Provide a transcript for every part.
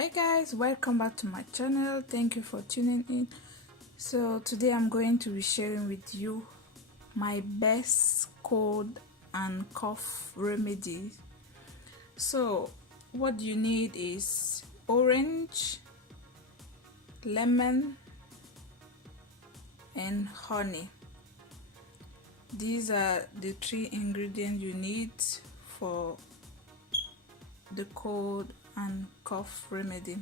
Hi guys, welcome back to my channel. Thank you for tuning in. So today I'm going to be sharing with you my best cold and cough remedy. So what you need is orange, lemon and honey. These are the three ingredients you need for the cold and cough remedy.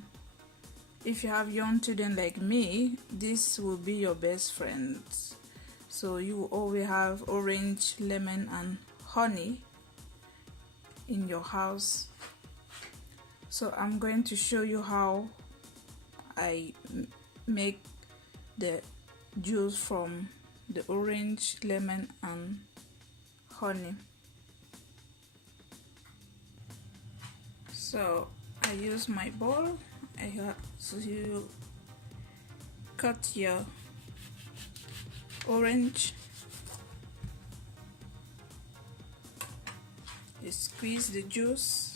If you have young children like me, this will be your best friend. So you will always have orange, lemon and honey in your house. So I'm going to show you how I make the juice from the orange, lemon and honey. So I use my bowl. I have to cut your orange. You squeeze the juice.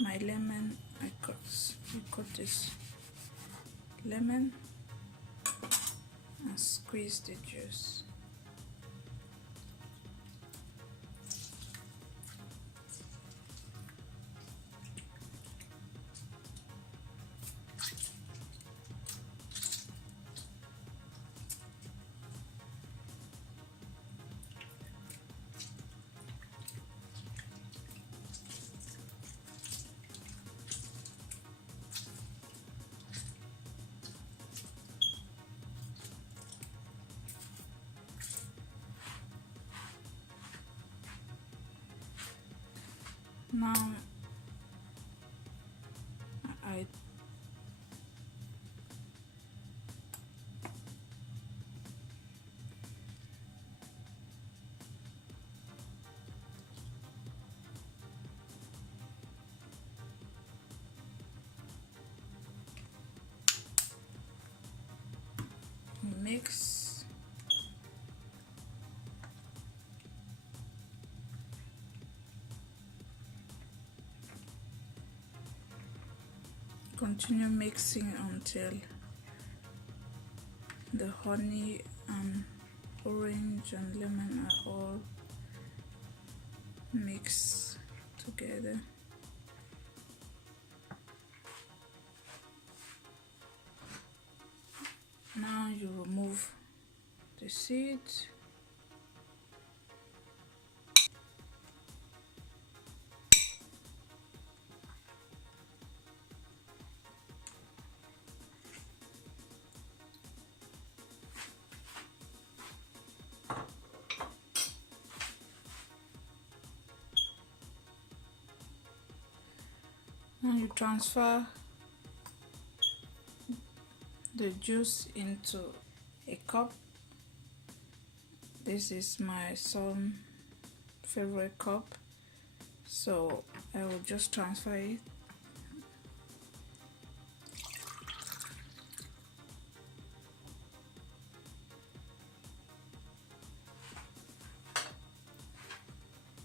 My lemon, I cut this lemon and squeeze the juice. Now I mix. Continue mixing until the honey and orange and lemon are all mixed together. Now you remove the seeds. Now you transfer the juice into a cup. This is my son's favorite cup, so I will just transfer it.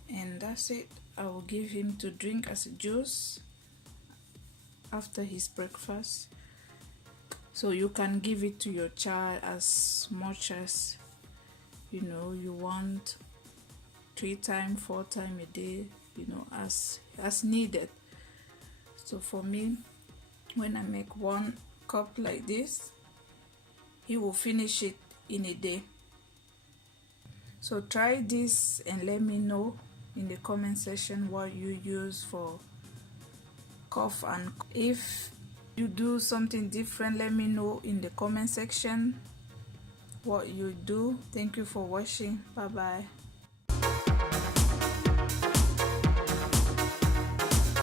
And that's it. I will give him to drink as a juice after his breakfast. So you can give it to your child as much as you want, 3 times, 4 times a day, as needed. So for me, when I make 1 cup like this, he will finish it in a day. So try this and let me know in the comment section what you use for cough, and if you do something different, let me know in the comment section what you do. Thank you for watching. Bye bye.